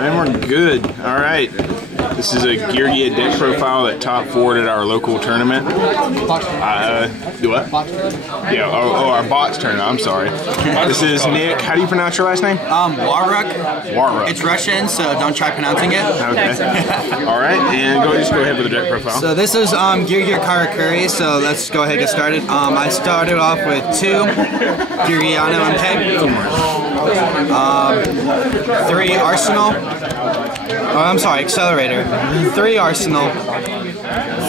And we're good. All right. This is a Geargia deck profile that top forward at our local tournament. Do what? Yeah, our box tournament. I'm sorry. This is Nick. How do you pronounce your last name? Wawruck. Wawruck. It's Russian, so don't try pronouncing it. Okay. All right, and just go ahead with the deck profile. So this is Geargia Karakuri, so let's go ahead and get started. I started off with 2 Geargiano MK. 3 Arsenal. Oh, I'm sorry, Accelerator. 3 Arsenal.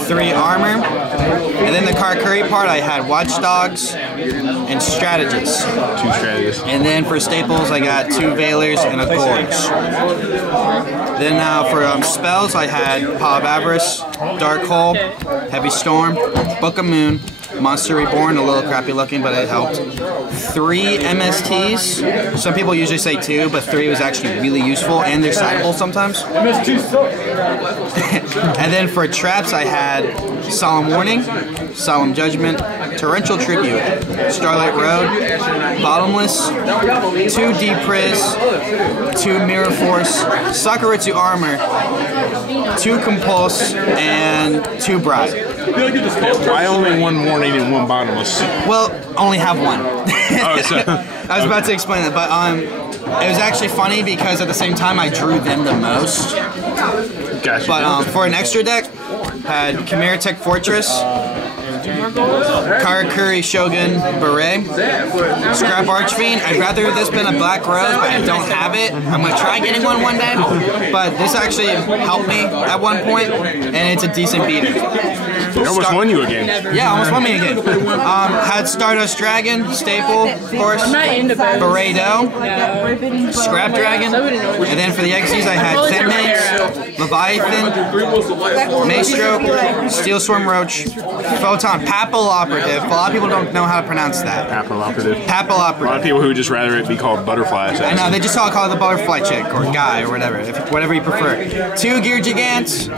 3 Armor. And then the Karakuri part, I had Watchdogs and Strategist. 2 Strategists. And then for staples, I got 2 Veilers and a Gorge. Then for spells, I had Paw of Avarice, Dark Hole, Heavy Storm, Book of Moon, Monster Reborn, a little crappy looking, but it helped. 3 MSTs. Some people usually say 2, but 3 was actually really useful, and they're sideable sometimes. And then for traps, I had Solemn Warning, Solemn Judgment, Torrential Tribute, Starlight Road, Bottomless, 2 Deep Priz, 2 Mirror Force, Sakuretsu Armor, 2 Compulse, and 2 Bride. Why only 1 Warning and 1 Bottomless? Well, only have 1. Oh, so, I was about to explain that, but it was actually funny because at the same time I drew them the most. Gotcha. But for an extra deck, had Chimera Tech Fortress, Karakuri Shogun Beret, Scrap Archfiend. I'd rather this been a Black Rose, but I don't have it. I'm gonna try getting one day, but this actually helped me at one point, and it's a decent beater. It almost won you again. Yeah, almost won me again. Had Stardust Dragon, Staple, of course, Beredo, Scrap Dragon, and then for the XCs I had Fenmax, Leviathan, Maestroke, Steel Swarm Roach, Photon, Papal Operative. A lot of people don't know how to pronounce that. Papal Operative. Papal Operative. A lot of people who would just rather it be called Butterfly. I know, they just all call it the Butterfly Chick or Guy or whatever, whatever you prefer. 2 Gear Gigants,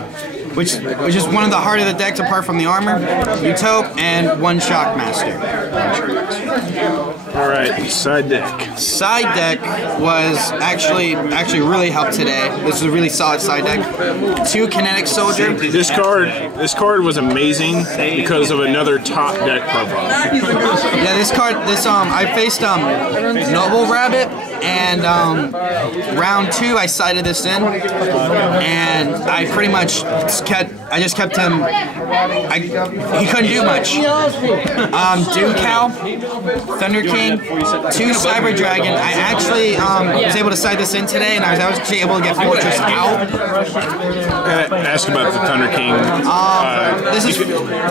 which is one of the heart of the decks apart from the armor, Utope, and 1 Shockmaster. Alright, side deck. Side deck was actually really helped today. This was a really solid side deck. 2 Kinetic Soldier. This card was amazing because of another top deck profile. Yeah, this card, I faced Noble Rabbit, and round 2 I sided this in, and I pretty much just kept him. He couldn't do much. Doom Cow, Thunder King, 2 Cyber Dragon. I actually was able to side this in today, and I was actually able to get Fortress out. Ask about the Thunder King.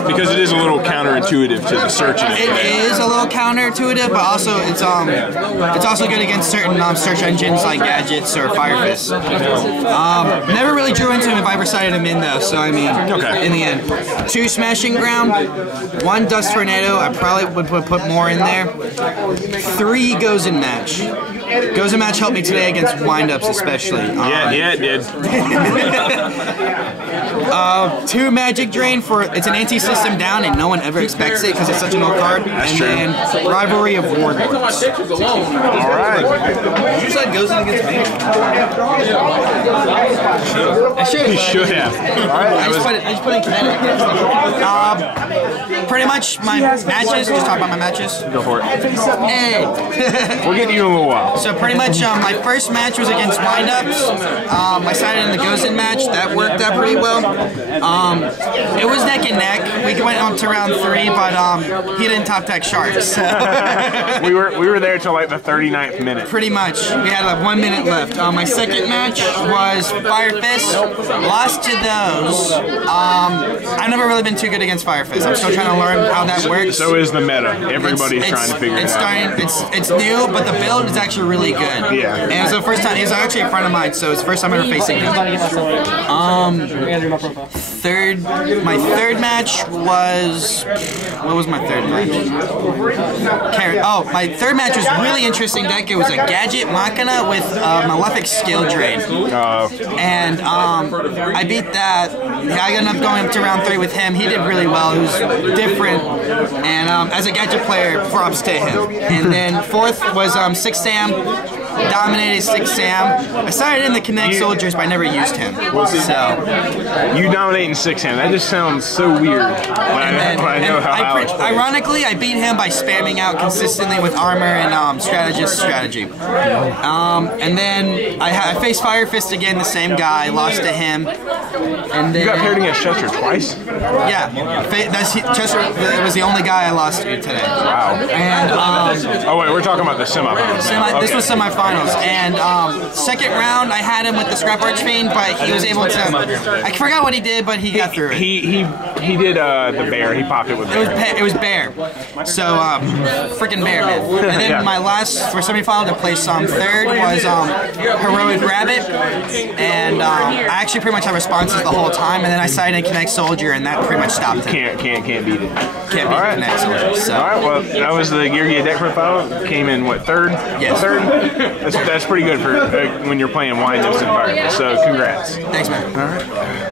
Because it is a little counterintuitive to the search engine. It is a little counterintuitive, but also it's also good against certain search engines like Gadgets or Fire Fist. Never really drew into him if I ever sided him in though, so I mean, in the end. 2 Smashing Ground, 1 Dust Tornado, I probably would put more in there. 3 Gozen Match. Gozen Match helped me today against windups especially. Yeah, it did. 2 Magic Drain it's an anti-system down and no one ever expects it because it's such an old card. And then Rivalry of Warlords. Alright. You said Gozen against me? I should have. You should have. I just put in Kinetic. Pretty much my matches, just talk about my matches. Go for it. Hey! We'll get to you in a little while. So pretty much my first match was against windups. I sided in the Gozen match. That worked out pretty well. It was neck and neck. We went on to round 3, but he didn't top deck Sharks. So. we were there till like the 39th minute. Pretty much. We had like 1 minute left. My second match was Fire Fist. Lost to those. I've never really been too good against Fire Fist. I'm still trying to learn how that works. So is the meta. Everybody's trying to figure it out. It's new, but the build is actually really good. Yeah. And it's the first time. He's actually a friend of mine, so it's the first time ever facing him. My third match was. What was my third match? My third match was really interesting deck. It was a Gadget Machina with Malefic Skill Drain. And I beat that. I ended up going up to round 3 with him. He did really well. It was different. And as a Gadget player, props to him. And then fourth was 6 Sam. dominated 6 Sam. I started in the Connect Soldiers, but I never used him. So you dominating 6 Sam? That just sounds so weird. When I know how Alex plays. Ironically, I beat him by spamming out consistently with armor and strategist strategy. And then I faced Fire Fist again, the same guy, lost to him. And then you got paired against Chester twice? Yeah, Chester was the only guy I lost to today. Wow. And oh wait, we're talking about the semifinals. This was semifinals, and second round I had him with the Scrap Archfiend, but he was able to. I forgot what he did, but he got through it. He did the bear. He popped it with bear. It was bear. So freaking bear, man. And then my last for semifinal to place third was Heroic Rabbit, and I actually pretty much had responses the whole time, and then I signed in Connect Soldier, and that pretty much stopped him. Can't beat it. Can't beat Connect Soldier. So. All right, well that was the Geargia deck profile. Came in what, third? Yes. Third. That's pretty good for when you're playing Wind Ups and Fire. So congrats. Thanks, man. All right.